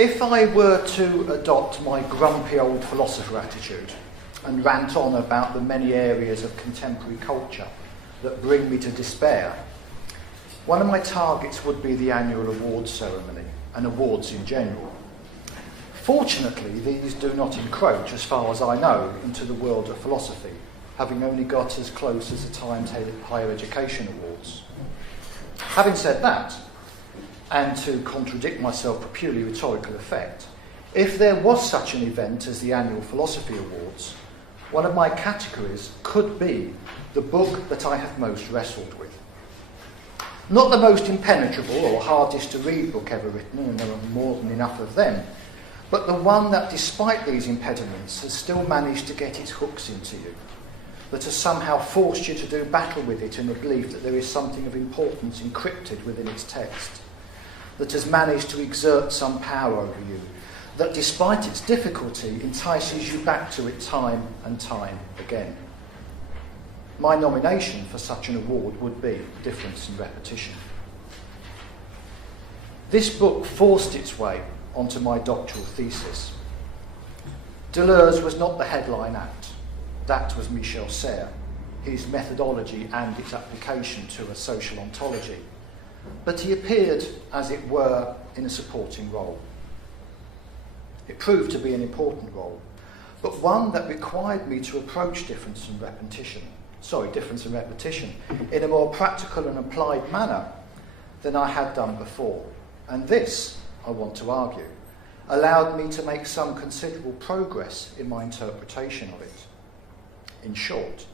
If I were to adopt my grumpy old philosopher attitude and rant on about the many areas of contemporary culture that bring me to despair, one of my targets would be the annual awards ceremony and awards in general. Fortunately, these do not encroach, as far as I know, into the world of philosophy, having only got as close as the Times Higher Education Awards. Having said that, and to contradict myself for purely rhetorical effect, if there was such an event as the Annual Philosophy Awards, one of my categories could be the book that I have most wrestled with. Not the most impenetrable or hardest to read book ever written, and there are more than enough of them, but the one that, despite these impediments, has still managed to get its hooks into you, that has somehow forced you to do battle with it in the belief that there is something of importance encrypted within its text, that has managed to exert some power over you, that despite its difficulty entices you back to it time and time again. My nomination for such an award would be Difference in Repetition. This book forced its way onto my doctoral thesis. Deleuze was not the headline act. That was Michel Serres, his methodology and its application to a social ontology. But he appeared, as it were, in a supporting role. It proved to be an important role, but one that required me to approach difference and repetition in a more practical and applied manner than I had done before. And this, I want to argue, allowed me to make some considerable progress in my interpretation of it. In short,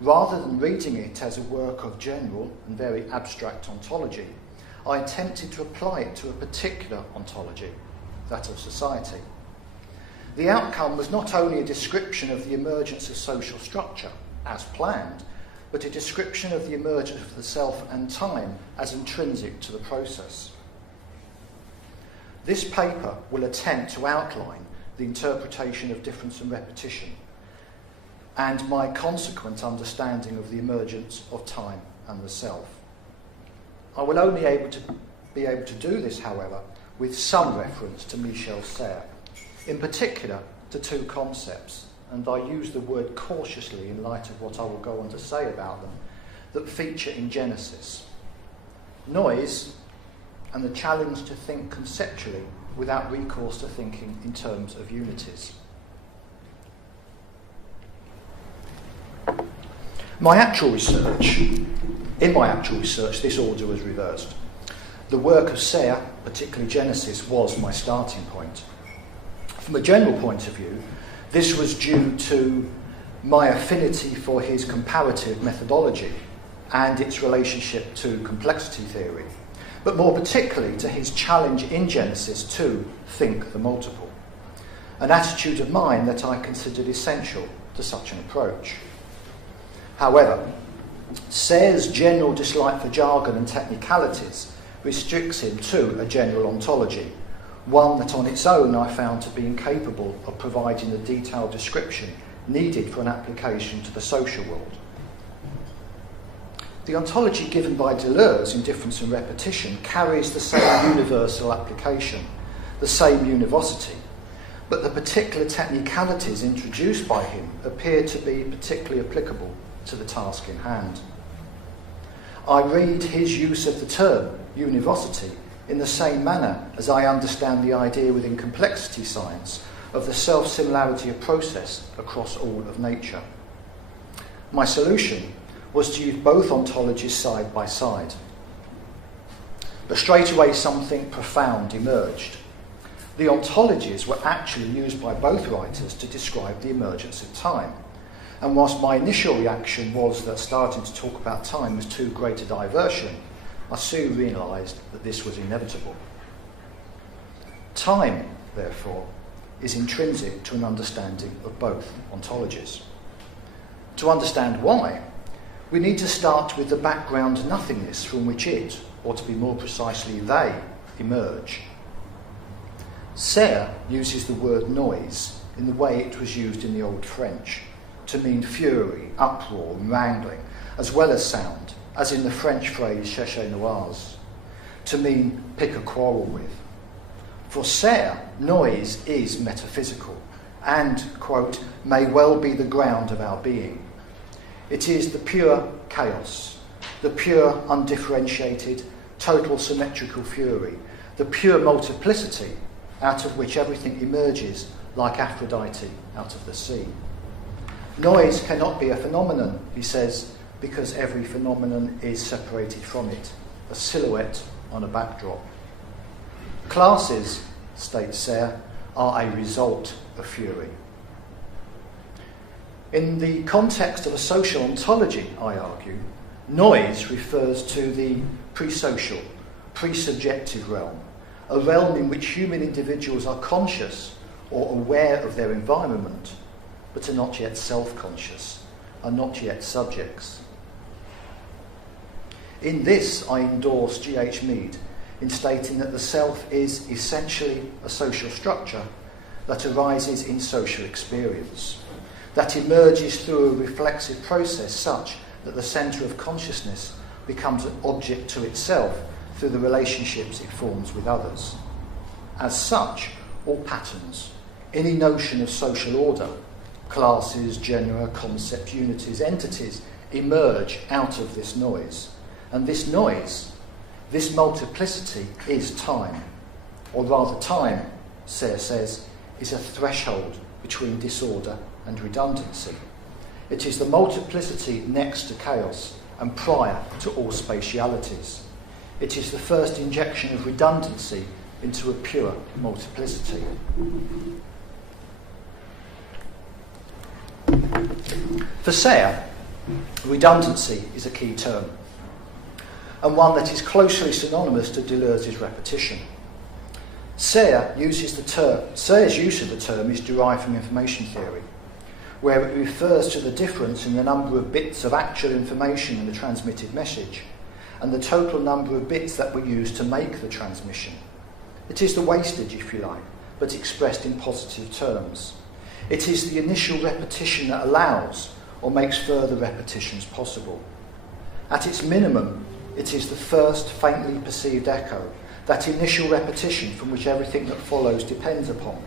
rather than reading it as a work of general and very abstract ontology, I attempted to apply it to a particular ontology, that of society. The outcome was not only a description of the emergence of social structure, as planned, but a description of the emergence of the self and time as intrinsic to the process. This paper will attempt to outline the interpretation of difference and repetition and my consequent understanding of the emergence of time and the self. I will only be able to do this, however, with some reference to Michel Serres, in particular to two concepts, and I use the word cautiously in light of what I will go on to say about them, that feature in Genesis: noise and the challenge to think conceptually without recourse to thinking in terms of unities. In my actual research, this order was reversed. The work of Serres, particularly Genesis, was my starting point. From a general point of view, this was due to my affinity for his comparative methodology and its relationship to complexity theory, but more particularly to his challenge in Genesis to think the multiple, an attitude of mine that I considered essential to such an approach. However, Serres' general dislike for jargon and technicalities restricts him to a general ontology, one that on its own I found to be incapable of providing the detailed description needed for an application to the social world. The ontology given by Deleuze in Difference and Repetition carries the same universal application, the same univocity, but the particular technicalities introduced by him appear to be particularly applicable to the task in hand. I read his use of the term univocity in the same manner as I understand the idea within complexity science of the self-similarity of process across all of nature. My solution was to use both ontologies side by side. But straight away something profound emerged. The ontologies were actually used by both writers to describe the emergence of time. And whilst my initial reaction was that starting to talk about time was too great a diversion, I soon realised that this was inevitable. Time, therefore, is intrinsic to an understanding of both ontologies. To understand why, we need to start with the background nothingness from which it, or to be more precisely, they, emerge. Serres uses the word noise in the way it was used in the Old French, to mean fury, uproar, and wrangling, as well as sound, as in the French phrase chercher noise, to mean pick a quarrel with. For Serre, noise is metaphysical and, quote, may well be the ground of our being. It is the pure chaos, the pure undifferentiated, total symmetrical fury, the pure multiplicity out of which everything emerges like Aphrodite out of the sea. Noise cannot be a phenomenon, he says, because every phenomenon is separated from it, a silhouette on a backdrop. Classes, states Serre, are a result of fury. In the context of a social ontology, I argue, noise refers to the pre-social, pre-subjective realm, a realm in which human individuals are conscious or aware of their environment, but are not yet self-conscious, are not yet subjects. In this, I endorse G.H. Mead in stating that the self is essentially a social structure that arises in social experience, that emerges through a reflexive process such that the centre of consciousness becomes an object to itself through the relationships it forms with others. As such, all patterns, any notion of social order, classes, genera, concept, unities, entities, emerge out of this noise. And this noise, this multiplicity, is time. Or rather, time, Serre says, is a threshold between disorder and redundancy. It is the multiplicity next to chaos and prior to all spatialities. It is the first injection of redundancy into a pure multiplicity. For Serre, redundancy is a key term, and one that is closely synonymous to Deleuze's repetition. Serre's use of the term is derived from information theory, where it refers to the difference in the number of bits of actual information in the transmitted message and the total number of bits that were used to make the transmission. It is the wastage, if you like, but expressed in positive terms. It is the initial repetition that allows or makes further repetitions possible. At its minimum, it is the first faintly perceived echo, that initial repetition from which everything that follows depends upon,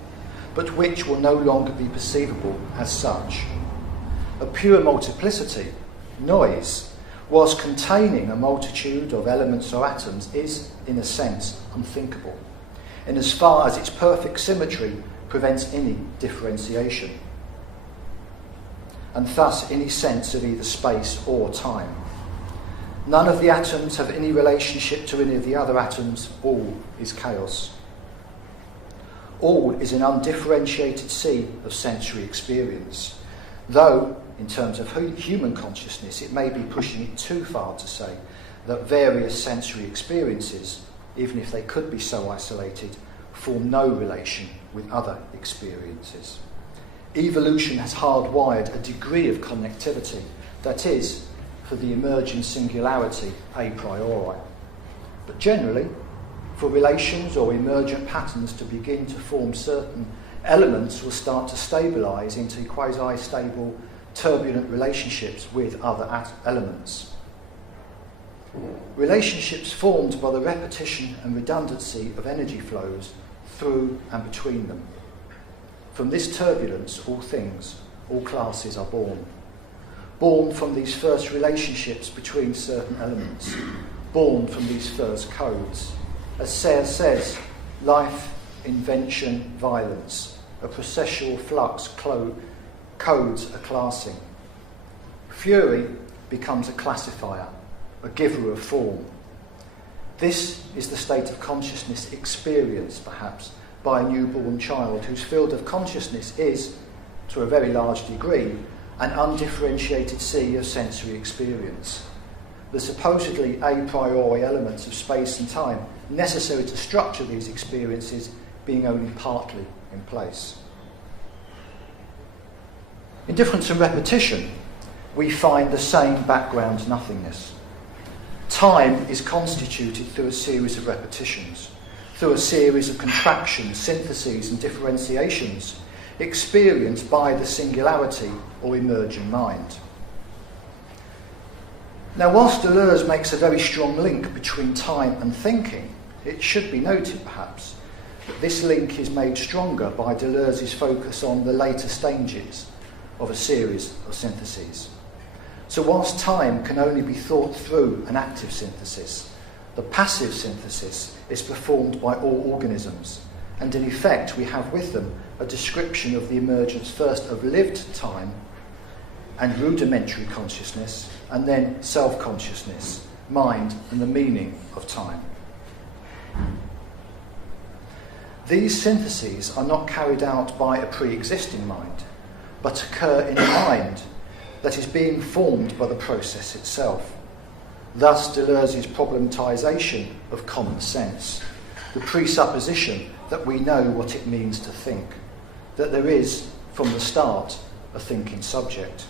but which will no longer be perceivable as such. A pure multiplicity, noise, whilst containing a multitude of elements or atoms, is, in a sense, unthinkable, in as far as its perfect symmetry prevents any differentiation, and thus any sense of either space or time. None of the atoms have any relationship to any of the other atoms. All is chaos. All is an undifferentiated sea of sensory experience, though, in terms of human consciousness, it may be pushing it too far to say that various sensory experiences, even if they could be so isolated, form no relation with other experiences. Evolution has hardwired a degree of connectivity that is, for the emerging singularity, a priori. But generally, for relations or emergent patterns to begin to form, certain elements will start to stabilise into quasi-stable, turbulent relationships with other elements. Relationships formed by the repetition and redundancy of energy flows through and between them. From this turbulence, all things, all classes are born. Born from these first relationships between certain elements, born from these first codes. As Serre says, life, invention, violence, a processual flux codes a classing. Fury becomes a classifier, a giver of form. This is the state of consciousness experienced, perhaps, by a newborn child whose field of consciousness is, to a very large degree, an undifferentiated sea of sensory experience. The supposedly a priori elements of space and time necessary to structure these experiences being only partly in place. In difference and repetition, we find the same background nothingness. Time is constituted through a series of repetitions, through a series of contractions, syntheses and differentiations experienced by the singularity or emerging mind. Now, whilst Deleuze makes a very strong link between time and thinking, it should be noted perhaps This link is made stronger by Deleuze's focus on the later stages of a series of syntheses. So whilst time can only be thought through an active synthesis, the passive synthesis is performed by all organisms, and in effect we have with them a description of the emergence first of lived time and rudimentary consciousness, and then self-consciousness, mind, and the meaning of time. These syntheses are not carried out by a pre-existing mind, but occur in a mind that is being formed by the process itself. Thus Deleuze's problematization of common sense, the presupposition that we know what it means to think, that there is, from the start, a thinking subject.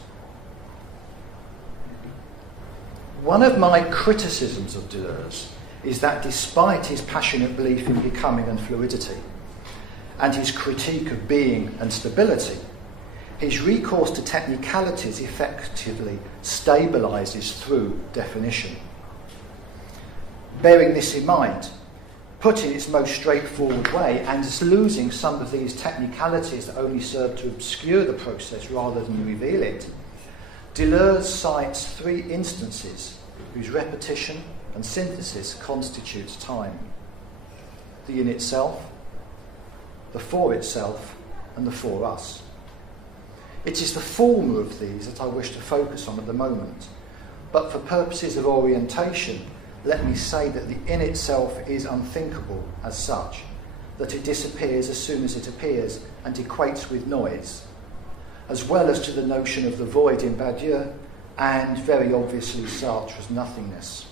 One of my criticisms of Deleuze is that despite his passionate belief in becoming and fluidity, and his critique of being and stability, his recourse to technicalities effectively stabilises through definition. Bearing this in mind, put in its most straightforward way, and losing some of these technicalities that only serve to obscure the process rather than reveal it, Deleuze cites three instances whose repetition and synthesis constitutes time: the in itself, the for itself, and the for us. It is the former of these that I wish to focus on at the moment, but for purposes of orientation, let me say that the in itself is unthinkable as such, that it disappears as soon as it appears and equates with noise, as well as to the notion of the void in Badiou, and very obviously Sartre's nothingness.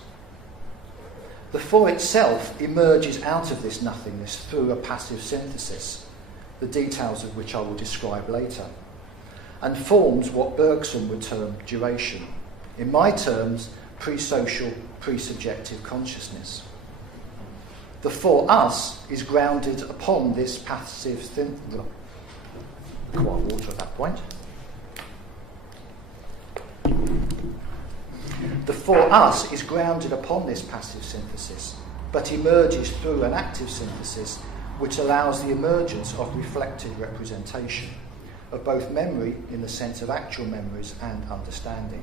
The for itself emerges out of this nothingness through a passive synthesis, the details of which I will describe later, and forms what Bergson would term duration. In my terms, pre-social, pre-subjective consciousness. The for us is grounded upon this passive synthesis. Quite water at that point. The for us is grounded upon this passive synthesis, but emerges through an active synthesis which allows the emergence of reflected representation, of both memory in the sense of actual memories and understanding.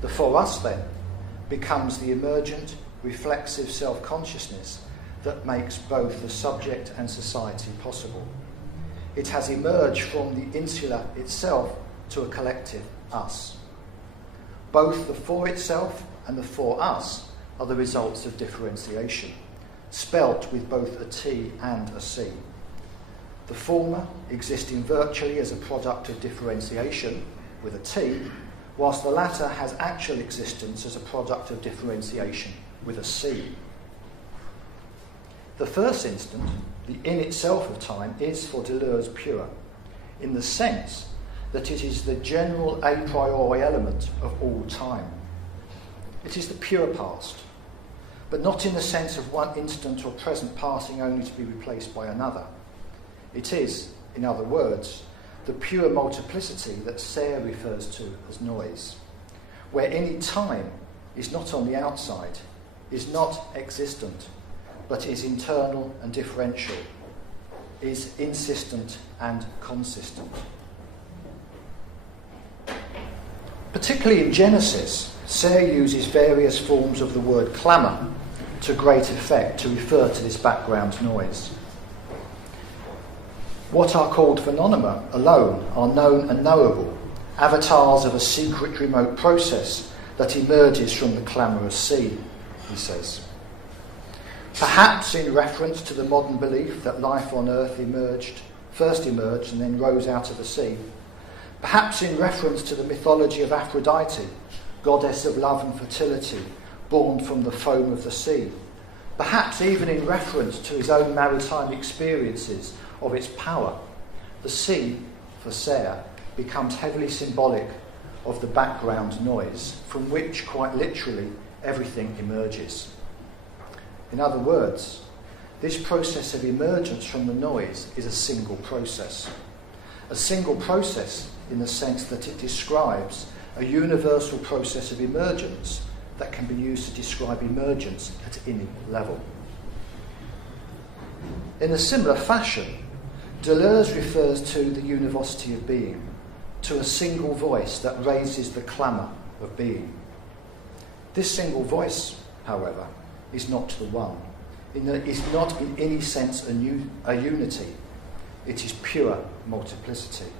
The for us, then, becomes the emergent, reflexive self-consciousness that makes both the subject and society possible. It has emerged from the insular itself to a collective us. Both the for itself and the for us are the results of differentiation, spelt with both a T and a C. The former existing virtually as a product of differentiation with a T, whilst the latter has actual existence as a product of differentiation with a C. The first instant, the in itself of time, is for Deleuze pure, in the sense that it is the general a priori element of all time. It is the pure past, but not in the sense of one instant or present passing only to be replaced by another. It is, in other words, the pure multiplicity that Serre refers to as noise, where any time is not on the outside, is not existent, but is internal and differential, is insistent and consistent. Particularly in Genesis, Serre uses various forms of the word clamour to great effect to refer to this background noise. What are called phenomena alone are known and knowable, avatars of a secret remote process that emerges from the clamorous sea, he says. Perhaps in reference to the modern belief that life on earth first emerged and then rose out of the sea. Perhaps in reference to the mythology of Aphrodite, goddess of love and fertility, born from the foam of the sea. Perhaps even in reference to his own maritime experiences of its power. The sea, for Serre, becomes heavily symbolic of the background noise, from which, quite literally, everything emerges. In other words, this process of emergence from the noise is a single process. A single process in the sense that it describes a universal process of emergence that can be used to describe emergence at any level. In a similar fashion, Deleuze refers to the univocity of being, to a single voice that raises the clamour of being. This single voice, however, is not the one. It is not in any sense a unity. It is pure multiplicity.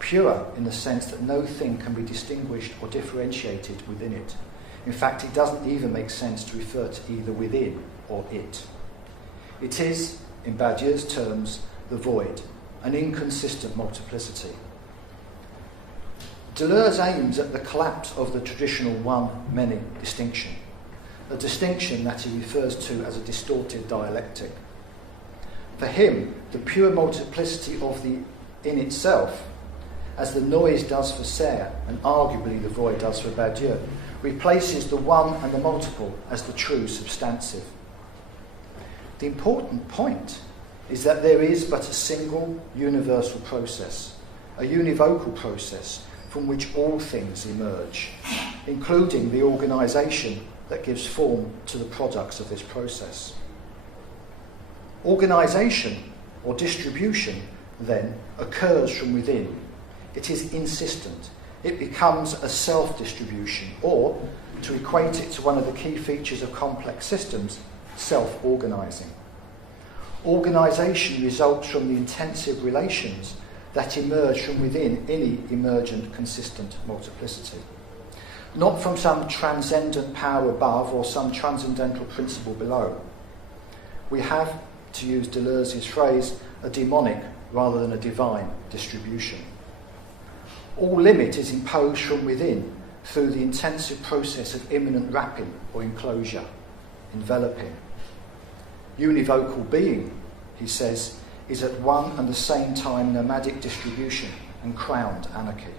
Pure in the sense that no thing can be distinguished or differentiated within it. In fact, it doesn't even make sense to refer to either within or it. It is, in Badiou's terms, the void, an inconsistent multiplicity. Deleuze aims at the collapse of the traditional one-many distinction, a distinction that he refers to as a distorted dialectic. For him, the pure multiplicity of the in itself, as the noise does for Serre and arguably the void does for Badiou, replaces the one and the multiple as the true substantive. The important point is that there is but a single universal process, a univocal process from which all things emerge, including the organisation that gives form to the products of this process. Organisation, or distribution, then, occurs from within. It is insistent. It becomes a self-distribution, or, to equate it to one of the key features of complex systems, self-organising. Organisation results from the intensive relations that emerge from within any emergent consistent multiplicity. Not from some transcendent power above or some transcendental principle below. We have, to use Deleuze's phrase, a demonic rather than a divine distribution. All limit is imposed from within through the intensive process of immanent wrapping or enclosure, enveloping. Univocal being, he says, is at one and the same time nomadic distribution and crowned anarchy.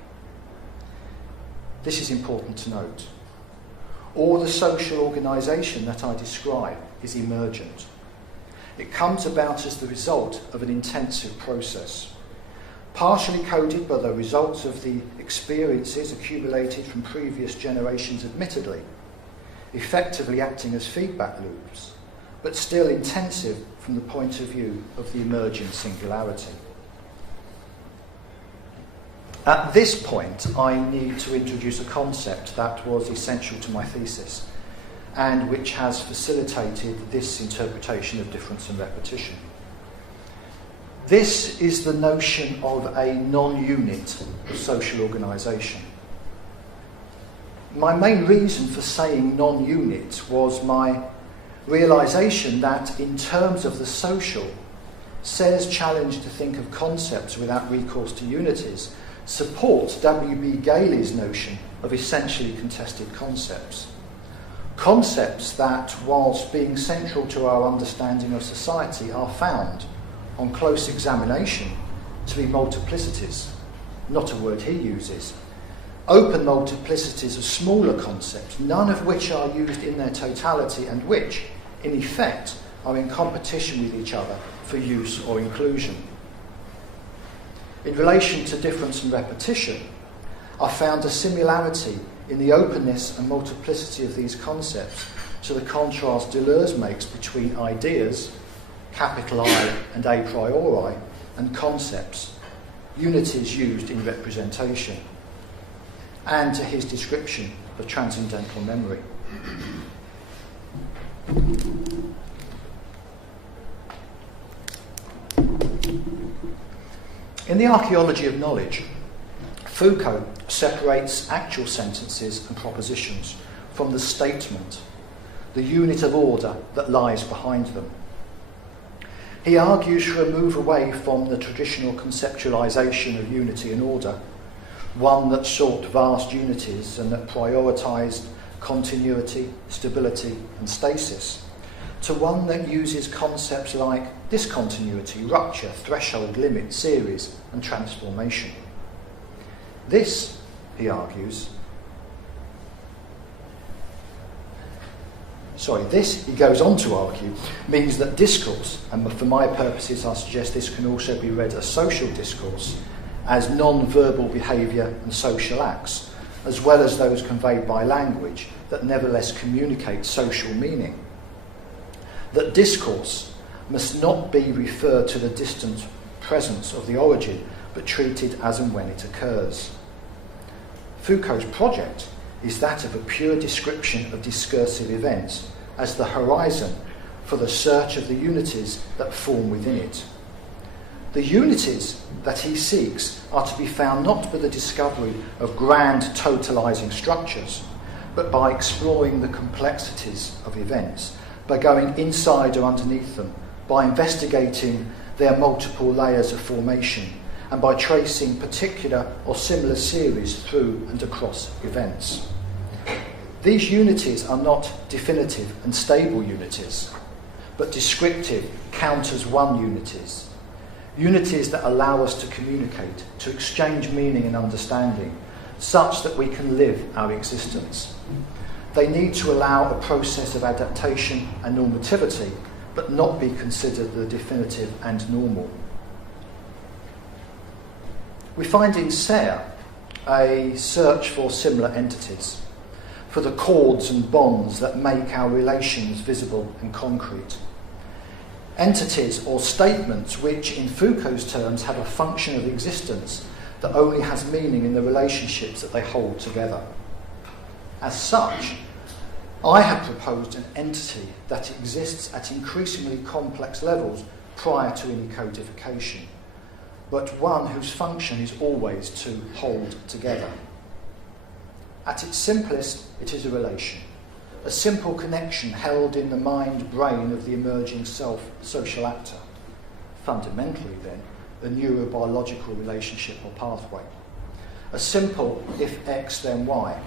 This is important to note. All the social organisation that I describe is emergent. It comes about as the result of an intensive process, partially coded by the results of the experiences accumulated from previous generations admittedly, effectively acting as feedback loops, but still intensive from the point of view of the emerging singularity. At this point, I need to introduce a concept that was essential to my thesis and which has facilitated this interpretation of difference and repetition. This is the notion of a non-unit social organisation. My main reason for saying non-unit was my realisation that in terms of the social, Serre's challenge to think of concepts without recourse to unities supports W.B. Gailey's notion of essentially contested concepts. Concepts that, whilst being central to our understanding of society, are found, on close examination, to be multiplicities, not a word he uses. Open multiplicities of smaller concepts, none of which are used in their totality and which, in effect, are in competition with each other for use or inclusion. In relation to difference and repetition, I found a similarity in the openness and multiplicity of these concepts to the contrast Deleuze makes between ideas, capital I and a priori, and concepts, unities used in representation, and to his description of transcendental memory. In the archaeology of knowledge, Foucault separates actual sentences and propositions from the statement, the unit of order that lies behind them. He argues for a move away from the traditional conceptualisation of unity and order, one that sought vast unities and that prioritised continuity, stability and stasis, to one that uses concepts like discontinuity, rupture, threshold, limit, series and transformation. This, he argues, he goes on to argue, means that discourse, and for my purposes I suggest this can also be read as social discourse, as non-verbal behaviour and social acts, as well as those conveyed by language that nevertheless communicate social meaning. That discourse, must not be referred to the distant presence of the origin, but treated as and when it occurs. Foucault's project is that of a pure description of discursive events as the horizon for the search of the unities that form within it. The unities that he seeks are to be found not by the discovery of grand totalising structures, but by exploring the complexities of events, by going inside or underneath them, by investigating their multiple layers of formation, and by tracing particular or similar series through and across events. These unities are not definitive and stable unities, but descriptive counters-one unities. Unities that allow us to communicate, to exchange meaning and understanding, such that we can live our existence. They need to allow a process of adaptation and normativity, but not be considered the definitive and normal. We find in Serre a search for similar entities, for the cords and bonds that make our relations visible and concrete. Entities or statements which, in Foucault's terms, have a function of existence that only has meaning in the relationships that they hold together. As such, I have proposed an entity that exists at increasingly complex levels prior to any codification, but one whose function is always to hold together. At its simplest, it is a relation, a simple connection held in the mind-brain of the emerging social actor. Fundamentally, then, a neurobiological relationship or pathway. A simple if X then Y.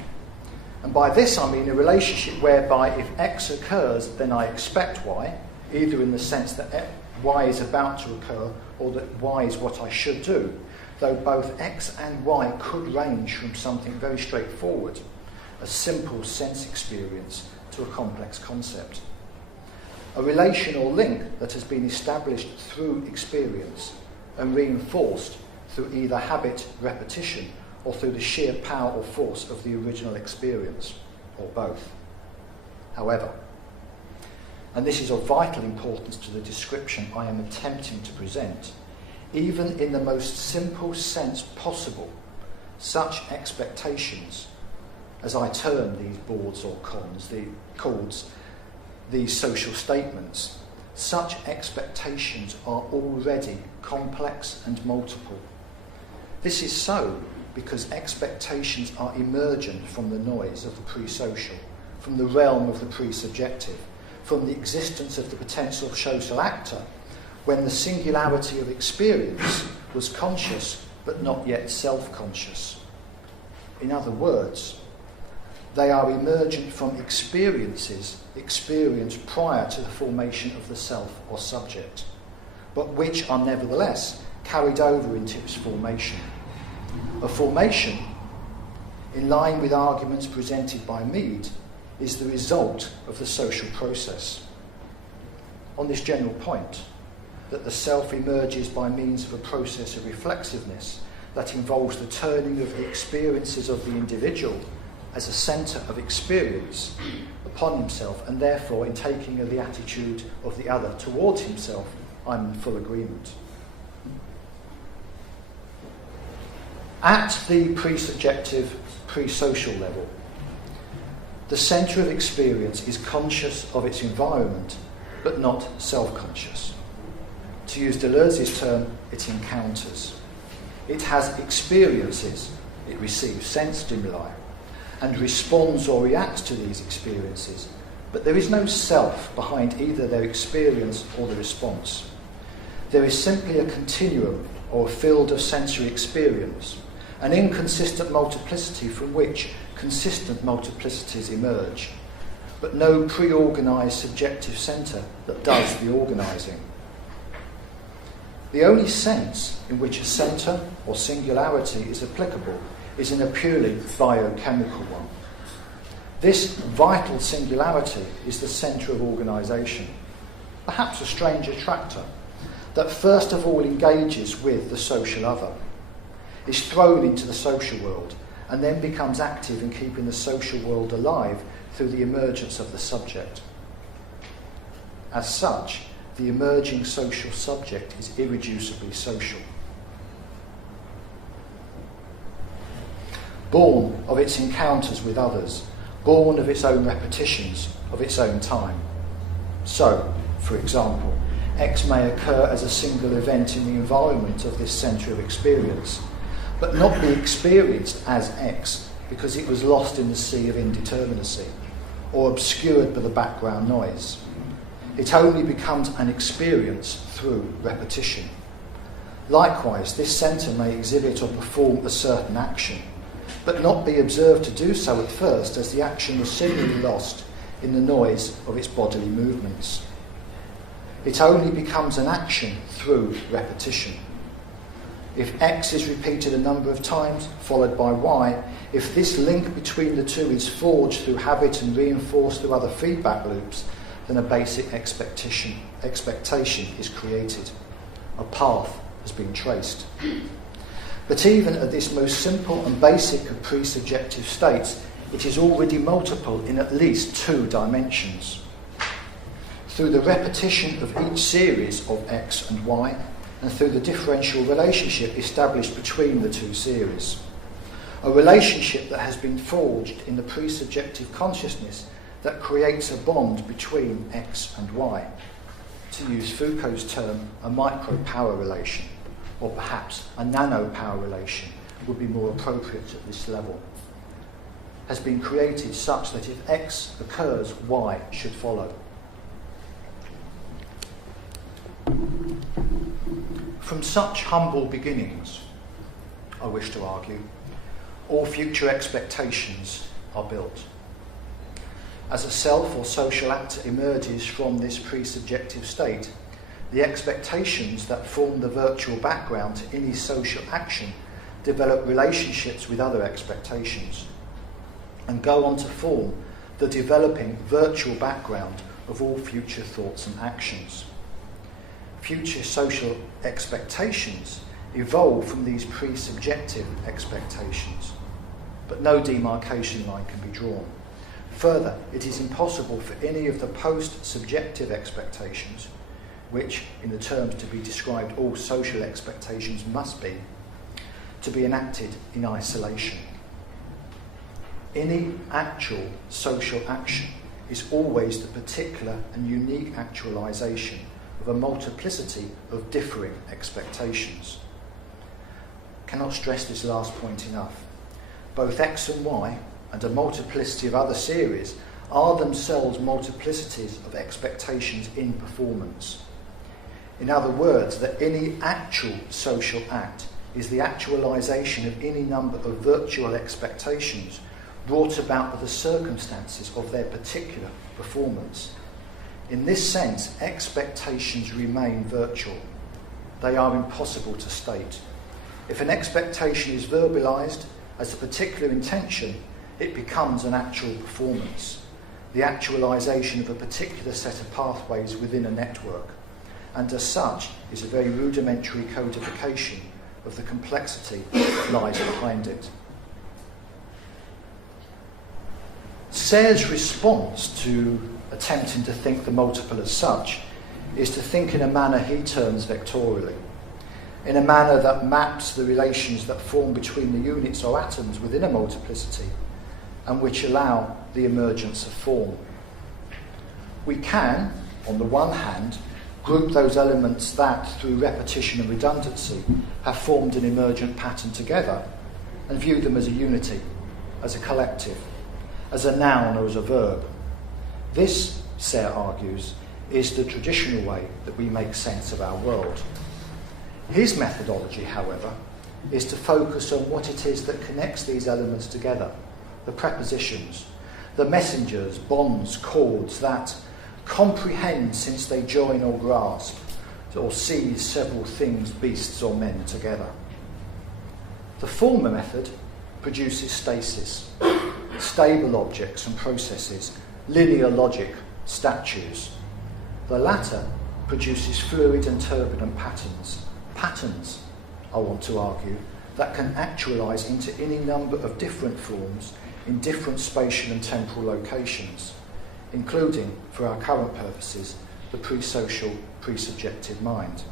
And by this I mean a relationship whereby if X occurs, then I expect Y, either in the sense that Y is about to occur or that Y is what I should do, though both X and Y could range from something very straightforward, a simple sense experience, to a complex concept. A relation or link that has been established through experience and reinforced through either habit, repetition, or through the sheer power or force of the original experience, or both. However, and this is of vital importance to the description I am attempting to present, even in the most simple sense possible, such expectations, as I term these boards or cords, these social statements, such expectations are already complex and multiple. This is so because expectations are emergent from the noise of the pre-social, from the realm of the pre-subjective, from the existence of the potential social actor, when the singularity of experience was conscious but not yet self-conscious. In other words, they are emergent from experiences experienced prior to the formation of the self or subject, but which are nevertheless carried over into its formation. A formation, in line with arguments presented by Mead, is the result of the social process. On this general point, that the self emerges by means of a process of reflexiveness that involves the turning of the experiences of the individual as a centre of experience upon himself, and therefore in taking of the attitude of the other towards himself, I'm in full agreement. At the pre-subjective, pre-social level, the centre of experience is conscious of its environment, but not self-conscious. To use Deleuze's term, it encounters. It has experiences, it receives sense stimuli, and responds or reacts to these experiences, but there is no self behind either their experience or the response. There is simply a continuum or a field of sensory experience, an inconsistent multiplicity from which consistent multiplicities emerge, but no pre-organised subjective centre that does the organising. The only sense in which a centre or singularity is applicable is in a purely biochemical one. This vital singularity is the centre of organisation, perhaps a strange attractor, that first of all engages with the social other, is thrown into the social world, and then becomes active in keeping the social world alive through the emergence of the subject. As such, the emerging social subject is irreducibly social. Born of its encounters with others, born of its own repetitions, of its own time. So, for example, X may occur as a single event in the environment of this centre of experience, but not be experienced as X because it was lost in the sea of indeterminacy, or obscured by the background noise. It only becomes an experience through repetition. Likewise, this centre may exhibit or perform a certain action, but not be observed to do so at first, as the action was simply lost in the noise of its bodily movements. It only becomes an action through repetition. If X is repeated a number of times, followed by Y, if this link between the two is forged through habit and reinforced through other feedback loops, then a basic expectation is created. A path has been traced. But even at this most simple and basic of pre-subjective states, it is already multiple in at least 2 dimensions. Through the repetition of each series of X and Y, and through the differential relationship established between the 2 series. A relationship that has been forged in the pre-subjective consciousness that creates a bond between X and Y. To use Foucault's term, a micro-power relation, or perhaps a nano-power relation would be more appropriate at this level, has been created such that if X occurs, Y should follow. From such humble beginnings, I wish to argue, all future expectations are built. As a self or social actor emerges from this pre-subjective state, the expectations that form the virtual background to any social action develop relationships with other expectations and go on to form the developing virtual background of all future thoughts and actions. Future social expectations evolve from these pre-subjective expectations, but no demarcation line can be drawn. Further, it is impossible for any of the post-subjective expectations, which, in the terms to be described all social expectations must be, to be enacted in isolation. Any actual social action is always the particular and unique actualisation of a multiplicity of differing expectations. I cannot stress this last point enough. Both X and Y, and a multiplicity of other series, are themselves multiplicities of expectations in performance. In other words, that any actual social act is the actualisation of any number of virtual expectations brought about by the circumstances of their particular performance. In this sense, expectations remain virtual. They are impossible to state. If an expectation is verbalised as a particular intention, it becomes an actual performance, the actualisation of a particular set of pathways within a network, and as such is a very rudimentary codification of the complexity that lies behind it. Sayre's response to attempting to think the multiple as such is to think in a manner he terms vectorially, in a manner that maps the relations that form between the units or atoms within a multiplicity and which allow the emergence of form. We can, on the one hand, group those elements that, through repetition and redundancy, have formed an emergent pattern together and view them as a unity, as a collective, as a noun or as a verb. This, Sayre argues, is the traditional way that we make sense of our world. His methodology, however, is to focus on what it is that connects these elements together, the prepositions, the messengers, bonds, cords that comprehend since they join or grasp, or seize several things, beasts or men together. The former method produces stasis, stable objects and processes, linear logic, statues. The latter produces fluid and turbulent patterns, I want to argue, that can actualise into any number of different forms in different spatial and temporal locations, including, for our current purposes, the the pre-social, pre-subjective mind.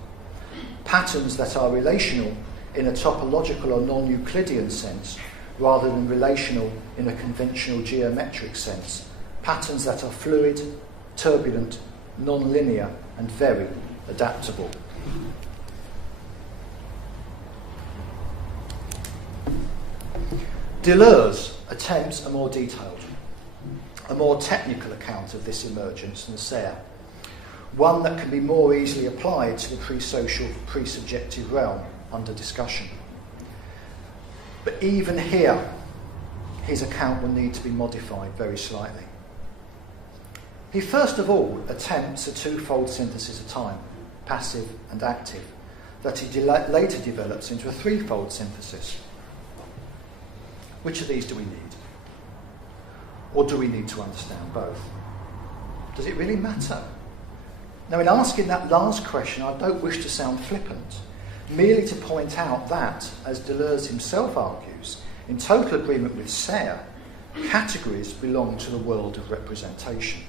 Patterns that are relational in a topological or non-Euclidean sense, rather than relational in a conventional geometric sense. Patterns that are fluid, turbulent, non-linear, and very adaptable. Deleuze attempts a more detailed, a more technical account of this emergence than Serre, one that can be more easily applied to the pre-social, pre-subjective realm under discussion. But even here, his account will need to be modified very slightly. He first of all attempts a twofold synthesis of time, passive and active, that he later develops into a threefold synthesis. Which of these do we need? Or do we need to understand both? Does it really matter? Now, in asking that last question, I don't wish to sound flippant, merely to point out that, as Deleuze himself argues, in total agreement with Serre, categories belong to the world of representation,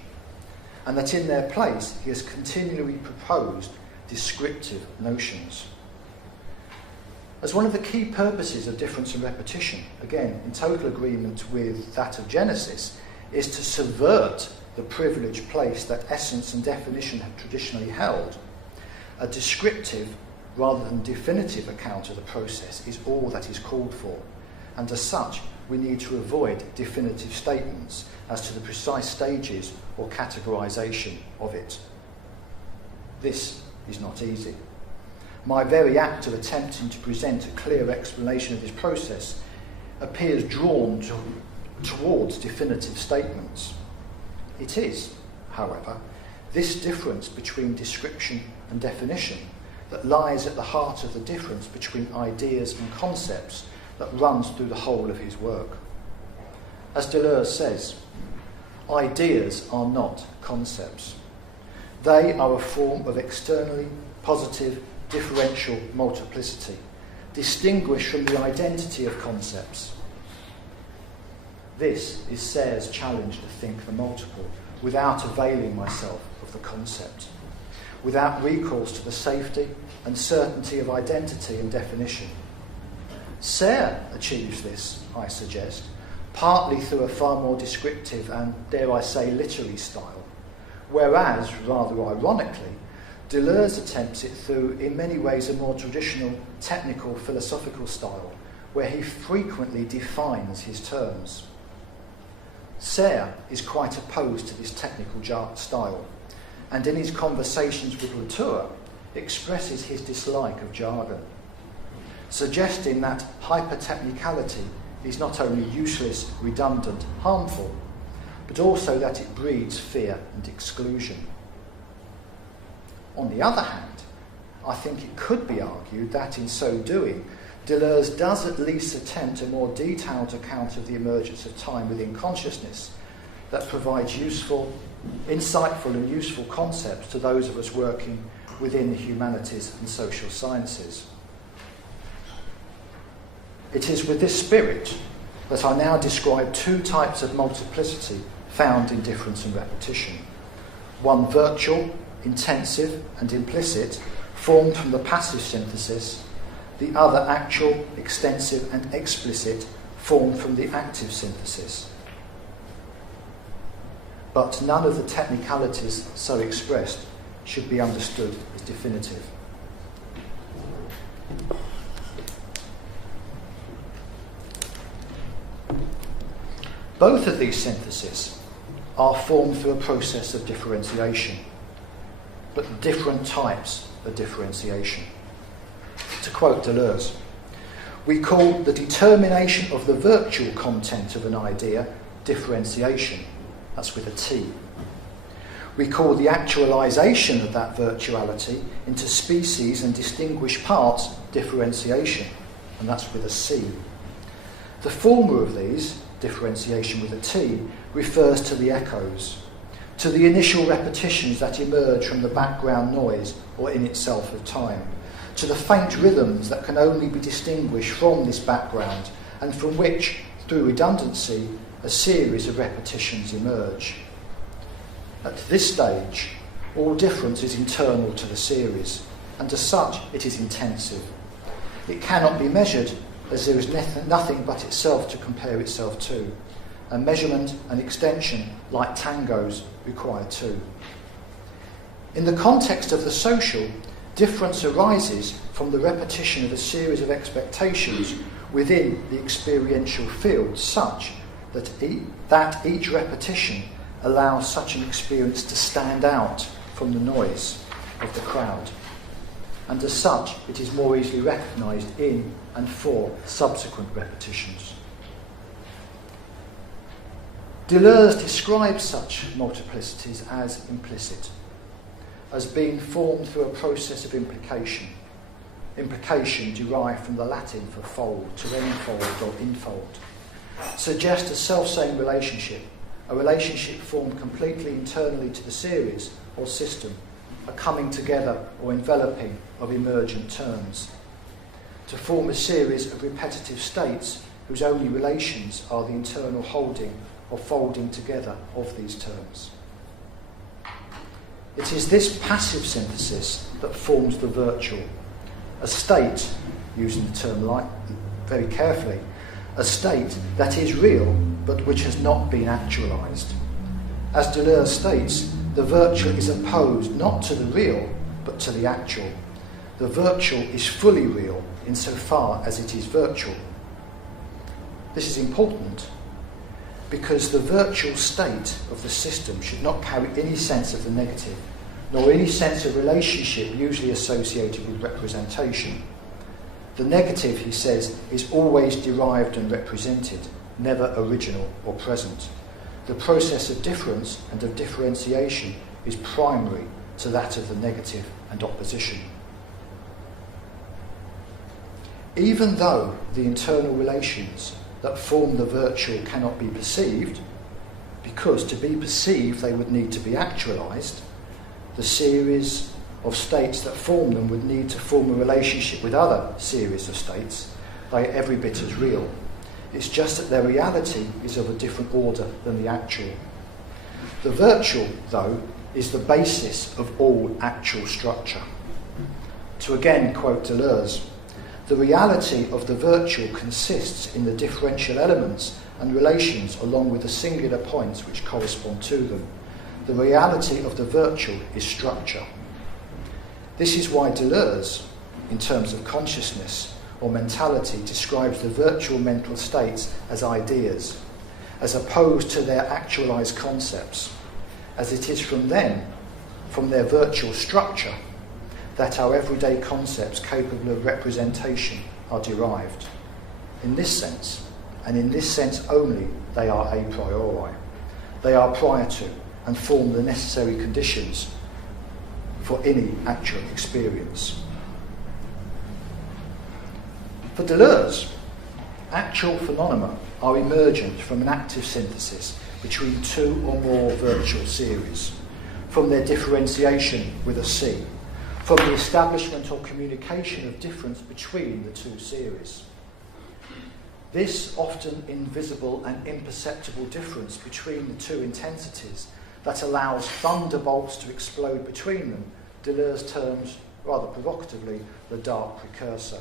and that in their place he has continually proposed descriptive notions. As one of the key purposes of difference and repetition, again, in total agreement with that of Genesis, is to subvert the privileged place that essence and definition have traditionally held. A descriptive rather than definitive account of the process is all that is called for, and as such we need to avoid definitive statements as to the precise stages or categorisation of it. This is not easy. My very act of attempting to present a clear explanation of this process appears drawn towards definitive statements. It is, however, this difference between description and definition that lies at the heart of the difference between ideas and concepts that runs through the whole of his work. As Deleuze says, ideas are not concepts. They are a form of externally positive differential multiplicity, distinguished from the identity of concepts. This is Serre's challenge to think the multiple without availing myself of the concept, without recourse to the safety and certainty of identity and definition. Serre achieves this, I suggest, partly through a far more descriptive and, dare I say, literary style, whereas, rather ironically, Deleuze attempts it through, in many ways, a more traditional technical philosophical style, where he frequently defines his terms. Serre is quite opposed to this technical style, and in his conversations with Latour, expresses his dislike of jargon, suggesting that hyper-technicality is not only useless, redundant, harmful, but also that it breeds fear and exclusion. On the other hand, I think it could be argued that in so doing, Deleuze does at least attempt a more detailed account of the emergence of time within consciousness that provides insightful and useful concepts to those of us working within the humanities and social sciences. It is with this spirit that I now describe two types of multiplicity found in difference and repetition. One virtual, intensive and implicit, formed from the passive synthesis, the other actual, extensive and explicit, formed from the active synthesis. But none of the technicalities so expressed should be understood as definitive. Both of these syntheses are formed through a process of differentiation, but different types of differentiation. To quote Deleuze, we call the determination of the virtual content of an idea differentiation. That's with a T. We call the actualization of that virtuality into species and distinguished parts differentiation, and that's with a C. The former of these, differentiation with a T, refers to the echoes, to the initial repetitions that emerge from the background noise or in itself of time, to the faint rhythms that can only be distinguished from this background and from which, through redundancy, a series of repetitions emerge. At this stage, All difference is internal to the series, and as such it is intensive. It cannot be measured, as there is nothing but itself to compare itself to, and measurement and extension, like tangos, require two. In the context of the social, difference arises from the repetition of a series of expectations within the experiential field, such that each repetition allows such an experience to stand out from the noise of the crowd, and as such it is more easily recognised in and for subsequent repetitions. Deleuze describes such multiplicities as implicit, as being formed through a process of implication. Implication derived from the Latin for fold, to enfold or infold, suggests a self-same relationship, a relationship formed completely internally to the series or system, a coming together or enveloping of emergent terms, to form a series of repetitive states whose only relations are the internal holding or folding together of these terms. It is this passive synthesis that forms the virtual, a state, using the term very carefully, a state that is real but which has not been actualised. As Deleuze states, the virtual is opposed not to the real but to the actual. The virtual is fully real insofar as it is virtual. This is important because the virtual state of the system should not carry any sense of the negative, nor any sense of relationship usually associated with representation. The negative, he says, is always derived and represented, never original or present. The process of difference and of differentiation is primary to that of the negative and opposition. Even though the internal relations that form the virtual cannot be perceived, because to be perceived they would need to be actualised, the series of states that form them would need to form a relationship with other series of states. They are every bit as real. It's just that their reality is of a different order than the actual. The virtual, though, is the basis of all actual structure. To again quote Deleuze, the reality of the virtual consists in the differential elements and relations along with the singular points which correspond to them. The reality of the virtual is structure. This is why Deleuze, in terms of consciousness or mentality, describes the virtual mental states as ideas, as opposed to their actualised concepts, as it is from them, from their virtual structure, that our everyday concepts capable of representation are derived. In this sense, and in this sense only, they are a priori. They are prior to and form the necessary conditions for any actual experience. For Deleuze, actual phenomena are emergent from an active synthesis between two or more virtual series, from their differentiation with a C, from the establishment or communication of difference between the two series. This often invisible and imperceptible difference between the two intensities that allows thunderbolts to explode between them, Deleuze terms, rather provocatively, the dark precursor.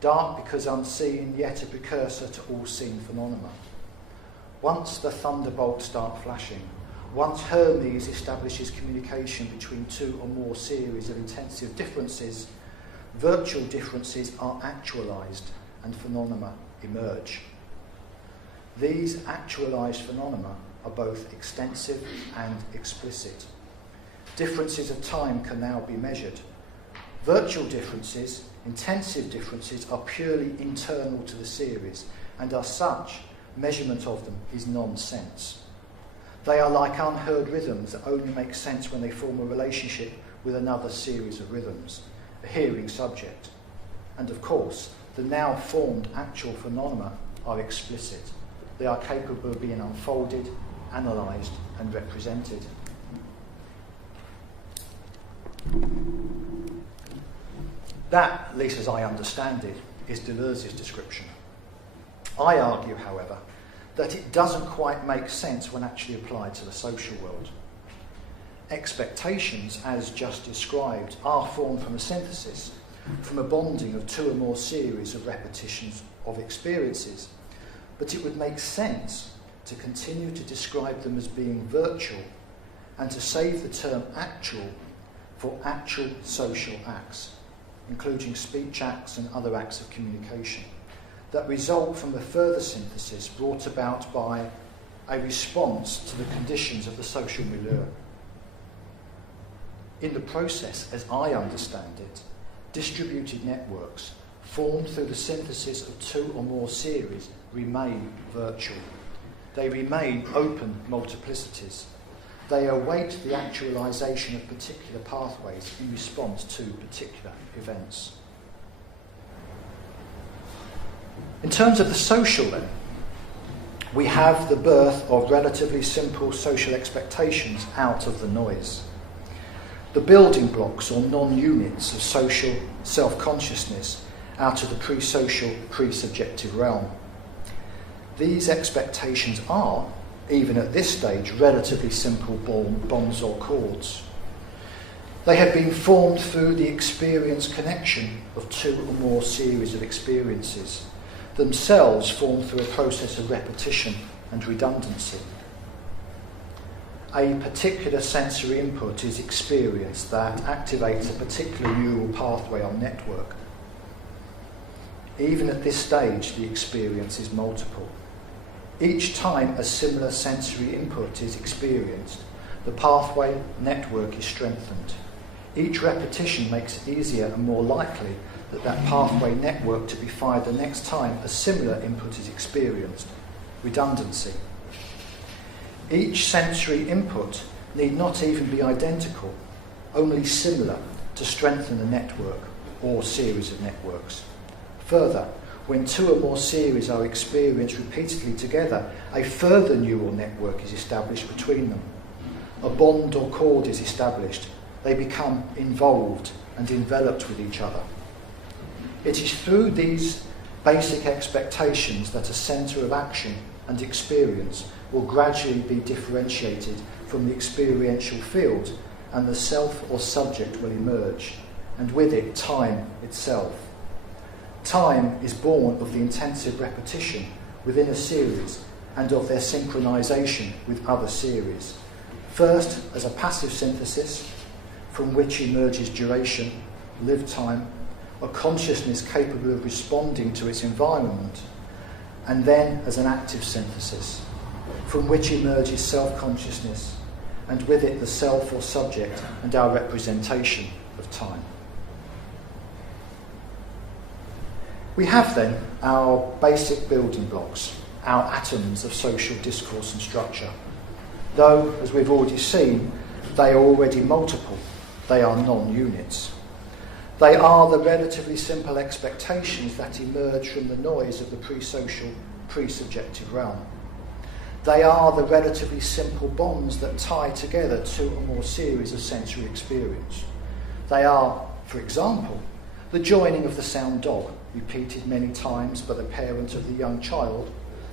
Dark because unseen, yet a precursor to all seen phenomena. Once the thunderbolts start flashing, once Hermes establishes communication between two or more series of intensive differences, virtual differences are actualised and phenomena emerge. These actualised phenomena are both extensive and explicit. Differences of time can now be measured. Virtual differences, intensive differences, are purely internal to the series, and as such, measurement of them is nonsense. They are like unheard rhythms that only make sense when they form a relationship with another series of rhythms, a hearing subject. And of course, the now formed actual phenomena are explicit. They are capable of being unfolded, analysed, and represented. That, at least as I understand it, is Deleuze's description. I argue, however, that it doesn't quite make sense when actually applied to the social world. expectations, as just described, are formed from a synthesis, from a bonding of two or more series of repetitions of experiences, but it would make sense to continue to describe them as being virtual and to save the term actual for actual social acts, including speech acts and other acts of communication, that result from a further synthesis brought about by a response to the conditions of the social milieu. In the process, as I understand it, distributed networks formed through the synthesis of two or more series remain virtual. They remain open multiplicities. They await the actualization of particular pathways in response to particular events. In terms of the social, then, we have the birth of relatively simple social expectations out of the noise. The building blocks or non-units of social self-consciousness out of the pre-social, pre-subjective realm. These expectations are, even at this stage, relatively simple bonds or cords. They have been formed through the experience connection of two or more series of experiences, themselves formed through a process of repetition and redundancy. A particular sensory input is experienced that activates a particular neural pathway or network. Even at this stage, the experience is multiple. Each time a similar sensory input is experienced, the pathway network is strengthened. Each repetition makes it easier and more likely that pathway network to be fired the next time a similar input is experienced. Redundancy. Each sensory input need not even be identical, only similar to strengthen the network or series of networks. Further, when two or more series are experienced repeatedly together, a further neural network is established between them. A bond or cord is established. They become involved and enveloped with each other. It is through these basic expectations that a centre of action and experience will gradually be differentiated from the experiential field, and the self or subject will emerge, and with it time itself. Time is born of the intensive repetition within a series and of their synchronization with other series. First, as a passive synthesis, from which emerges duration, lived time, a consciousness capable of responding to its environment, and then as an active synthesis, from which emerges self-consciousness, and with it the self or subject and our representation of time. We have then our basic building blocks, our atoms of social discourse and structure. Though, as we've already seen, they are already multiple, they are non-units. They are the relatively simple expectations that emerge from the noise of the pre-social, pre-subjective realm. They are the relatively simple bonds that tie together two or more series of sensory experience. They are, for example, the joining of the sound dog, repeated many times by the parent of the young child,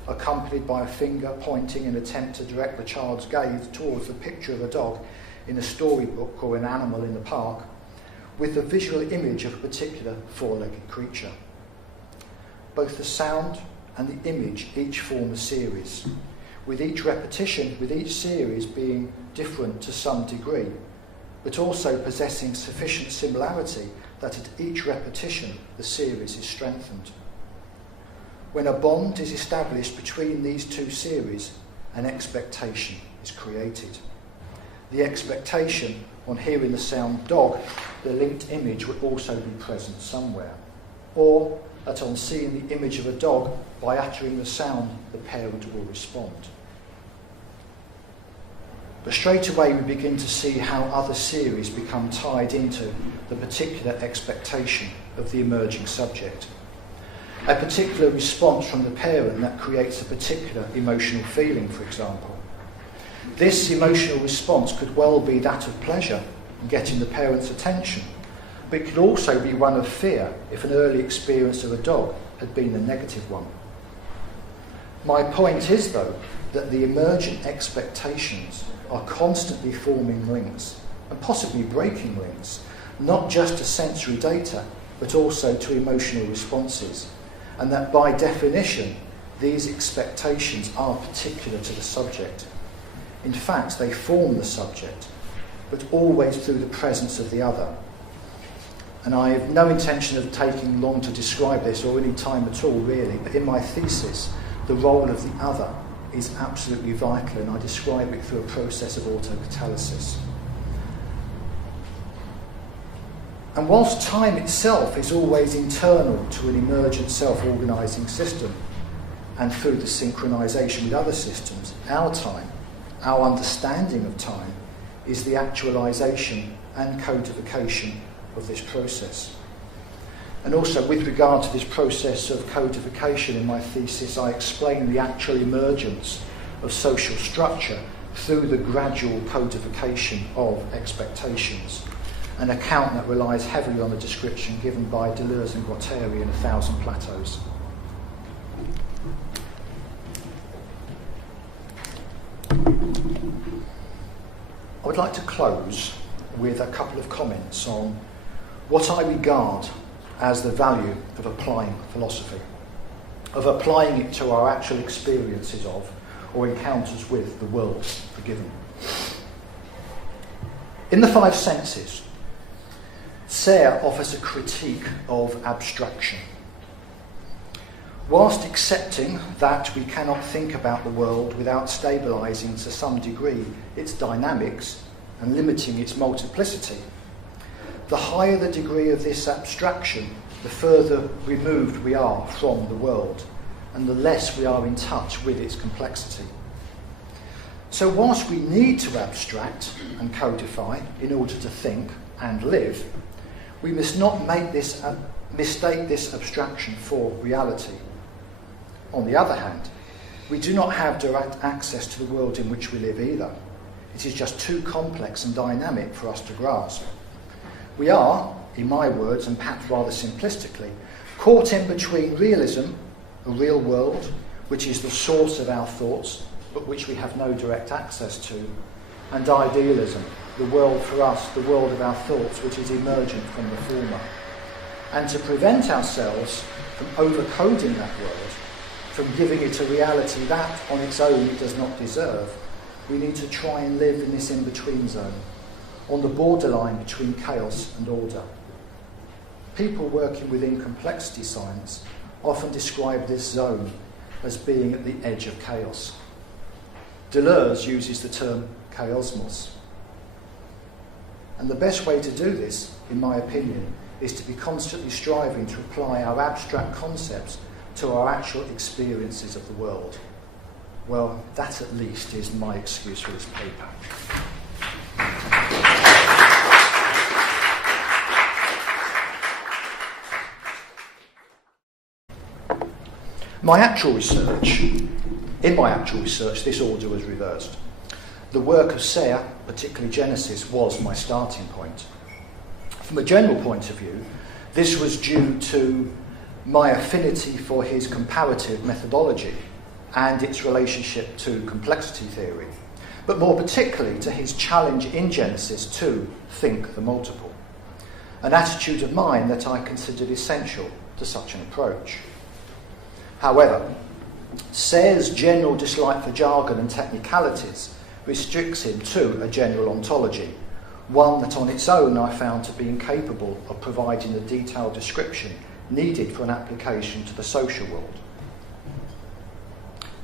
accompanied by a finger pointing in an attempt to direct the child's gaze towards the picture of a dog in a storybook or an animal in the park, with the visual image of a particular four-legged creature. Both the sound and the image each form a series, with each repetition, with each series being different to some degree, but also possessing sufficient similarity that at each repetition the series is strengthened. When a bond is established between these two series, an expectation is created. The expectation, on hearing the sound dog, the linked image would also be present somewhere. Or that on seeing the image of a dog, by uttering the sound, the parent will respond. But straight away we begin to see how other series become tied into the particular expectation of the emerging subject. A particular response from the parent that creates a particular emotional feeling, for example. This emotional response could well be that of pleasure in getting the parent's attention, but it could also be one of fear if an early experience of a dog had been a negative one. My point is, though, that the emergent expectations are constantly forming links, and possibly breaking links, not just to sensory data, but also to emotional responses, and that by definition, these expectations are particular to the subject. In fact, they form the subject, but always through the presence of the other. And I have no intention of taking long to describe this, or any time at all really, but in my thesis, the role of the other is absolutely vital, and I describe it through a process of autocatalysis. And whilst time itself is always internal to an emergent self-organising system, and through the synchronisation with other systems, our time, our understanding of time, is the actualisation and codification of this process. And also, with regard to this process of codification in my thesis, I explain the actual emergence of social structure through the gradual codification of expectations, an account that relies heavily on the description given by Deleuze and Guattari in 1,000 Plateaus. I would like to close with a couple of comments on what I regard as the value of applying philosophy, of applying it to our actual experiences of or encounters with the world forgiven. In the five senses, Serre offers a critique of abstraction. Whilst accepting that we cannot think about the world without stabilising to some degree its dynamics and limiting its multiplicity, the higher the degree of this abstraction, the further removed we are from the world, and the less we are in touch with its complexity. So whilst we need to abstract and codify in order to think and live, we must not mistake this abstraction for reality. On the other hand, we do not have direct access to the world in which we live either. It is just too complex and dynamic for us to grasp. We are, in my words, and perhaps rather simplistically, caught in between realism, a real world, which is the source of our thoughts, but which we have no direct access to, and idealism, the world for us, the world of our thoughts, which is emergent from the former. And to prevent ourselves from overcoding that world, from giving it a reality that, on its own, it does not deserve, we need to try and live in this in-between zone, on the borderline between chaos and order. People working within complexity science often describe this zone as being at the edge of chaos. Deleuze uses the term chaosmos. And the best way to do this, in my opinion, is to be constantly striving to apply our abstract concepts to our actual experiences of the world. Well, that at least is my excuse for this paper. In my actual research, this order was reversed. The work of Serre, particularly Genesis, was my starting point. From a general point of view, this was due to my affinity for his comparative methodology and its relationship to complexity theory, but more particularly to his challenge in Genesis to think the multiple, an attitude of mine that I considered essential to such an approach. However, Serre's general dislike for jargon and technicalities restricts him to a general ontology, one that on its own I found to be incapable of providing the detailed description needed for an application to the social world.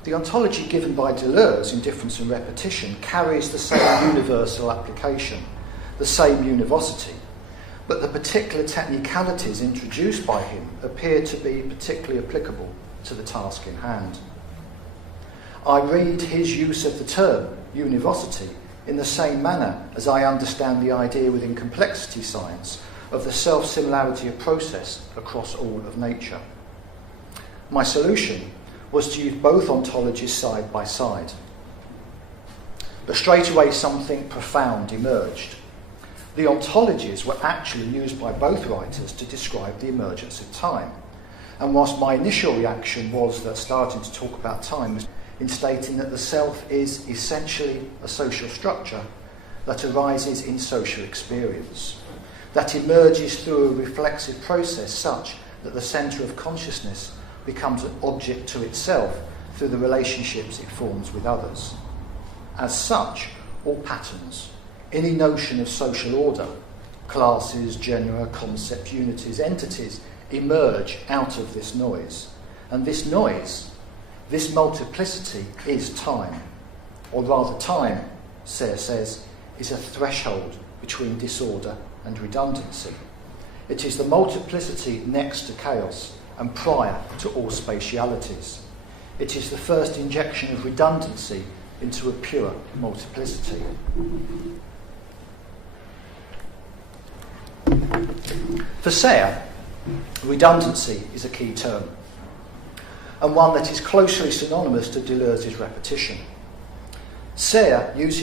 The ontology given by Deleuze in Difference and Repetition carries the same universal application, the same univocity, but the particular technicalities introduced by him appear to be particularly applicable to the task in hand. I read his use of the term univocity in the same manner as I understand the idea within complexity science of the self-similarity of process across all of nature. My solution was to use both ontologies side by side. But straight away something profound emerged. The ontologies were actually used by both writers to describe the emergence of time. And whilst my initial reaction was that starting to talk about time, in stating that the self is essentially a social structure that arises in social experience, that emerges through a reflexive process such that the centre of consciousness becomes an object to itself through the relationships it forms with others. As such, all patterns, any notion of social order, classes, genera, concept, unities, entities, emerge out of this noise. And this noise, this multiplicity, is time. Or rather, time, Sayre says, is a threshold between disorder and redundancy. It is the multiplicity next to chaos and prior to all spatialities. It is the first injection of redundancy into a pure multiplicity. For Sayre, redundancy is a key term, and one that is closely synonymous to Deleuze's repetition. Sayre's use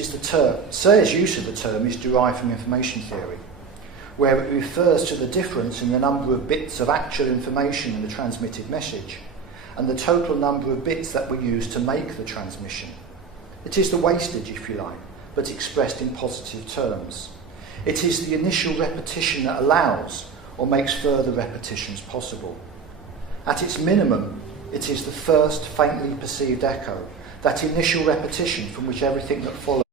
of the term is derived from information theory, where it refers to the difference in the number of bits of actual information in the transmitted message and the total number of bits that were used to make the transmission. It is the wastage, if you like, but expressed in positive terms. It is the initial repetition that allows or makes further repetitions possible. At its minimum, it is the first faintly perceived echo, that initial repetition from which everything that follows.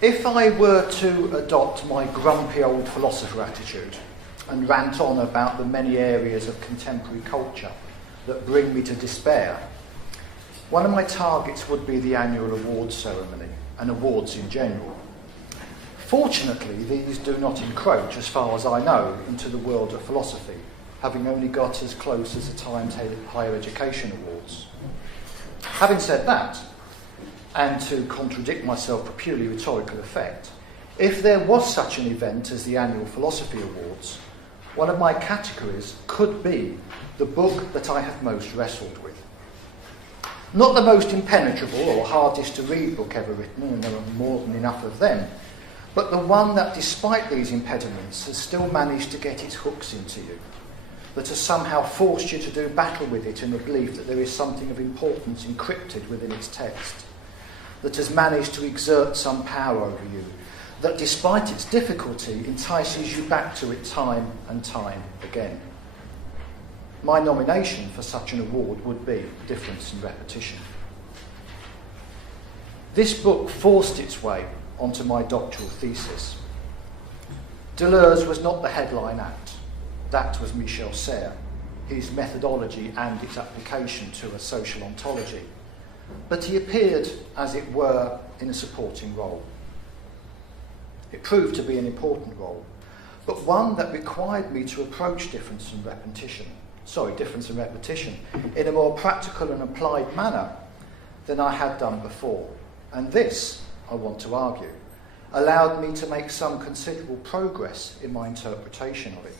If I were to adopt my grumpy old philosopher attitude and rant on about the many areas of contemporary culture that bring me to despair, one of my targets would be the annual awards ceremony and awards in general. Fortunately, these do not encroach, as far as I know, into the world of philosophy, having only got as close as the Times Higher Education Awards. Having said that, and to contradict myself for purely rhetorical effect, if there was such an event as the annual Philosophy Awards, one of my categories could be the book that I have most wrestled with. Not the most impenetrable or hardest to read book ever written, and there are more than enough of them, but the one that, despite these impediments, has still managed to get its hooks into you, that has somehow forced you to do battle with it in the belief that there is something of importance encrypted within its text, that has managed to exert some power over you, that despite its difficulty entices you back to it time and time again. My nomination for such an award would be Difference in Repetition. This book forced its way onto my doctoral thesis. Deleuze was not the headline act. That was Michel Sayre, his methodology and its application to a social ontology. But he appeared, as it were, in a supporting role. It proved to be an important role, but one that required me to approach difference and repetition in a more practical and applied manner than I had done before. And this, I want to argue, allowed me to make some considerable progress in my interpretation of it.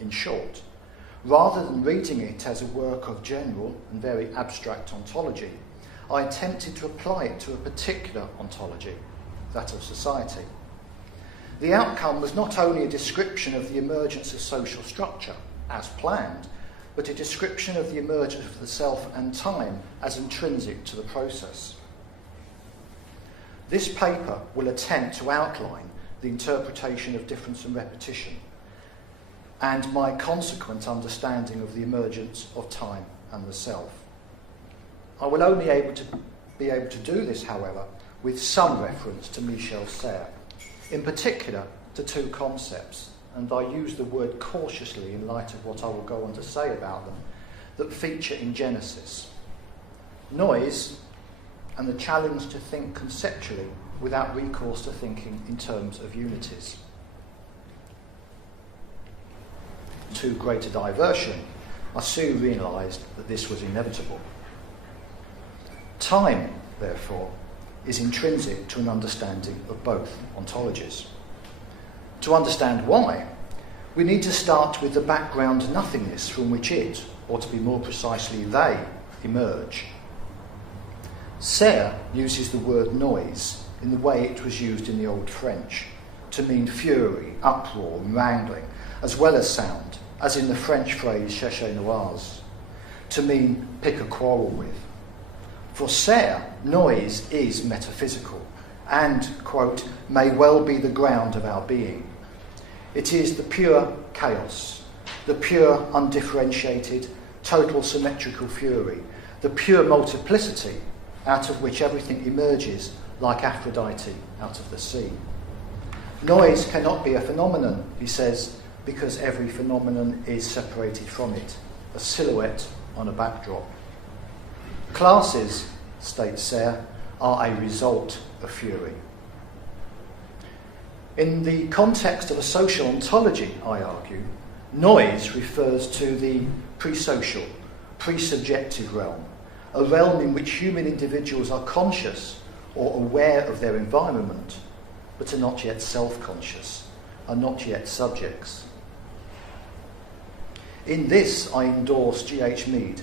In short, rather than reading it as a work of general and very abstract ontology, I attempted to apply it to a particular ontology, that of society. The outcome was not only a description of the emergence of social structure, as planned, but a description of the emergence of the self and time as intrinsic to the process. This paper will attempt to outline the interpretation of difference and repetition and my consequent understanding of the emergence of time and the self. I will only be able to do this, however, with some reference to Michel Sayre, in particular to two concepts, and I use the word cautiously in light of what I will go on to say about them, that feature in Genesis: noise and the challenge to think conceptually without recourse to thinking in terms of unities. To greater diversion, I soon realised that this was inevitable. Time, therefore, is intrinsic to an understanding of both ontologies. To understand why, we need to start with the background nothingness from which it, or to be more precisely, they, emerge. Serre uses the word noise in the way it was used in the Old French, to mean fury, uproar, and wrangling, as well as sound, as in the French phrase chercher noise, to mean pick a quarrel with. For Serre, noise is metaphysical and, quote, may well be the ground of our being. It is the pure chaos, the pure undifferentiated, total symmetrical fury, the pure multiplicity out of which everything emerges like Aphrodite out of the sea. Noise cannot be a phenomenon, he says, because every phenomenon is separated from it, a silhouette on a backdrop. Classes, states Serre, are a result of fury. In the context of a social ontology, I argue, noise refers to the pre-social, pre-subjective realm, a realm in which human individuals are conscious or aware of their environment, but are not yet self-conscious, are not yet subjects. In this, I endorse G.H. Mead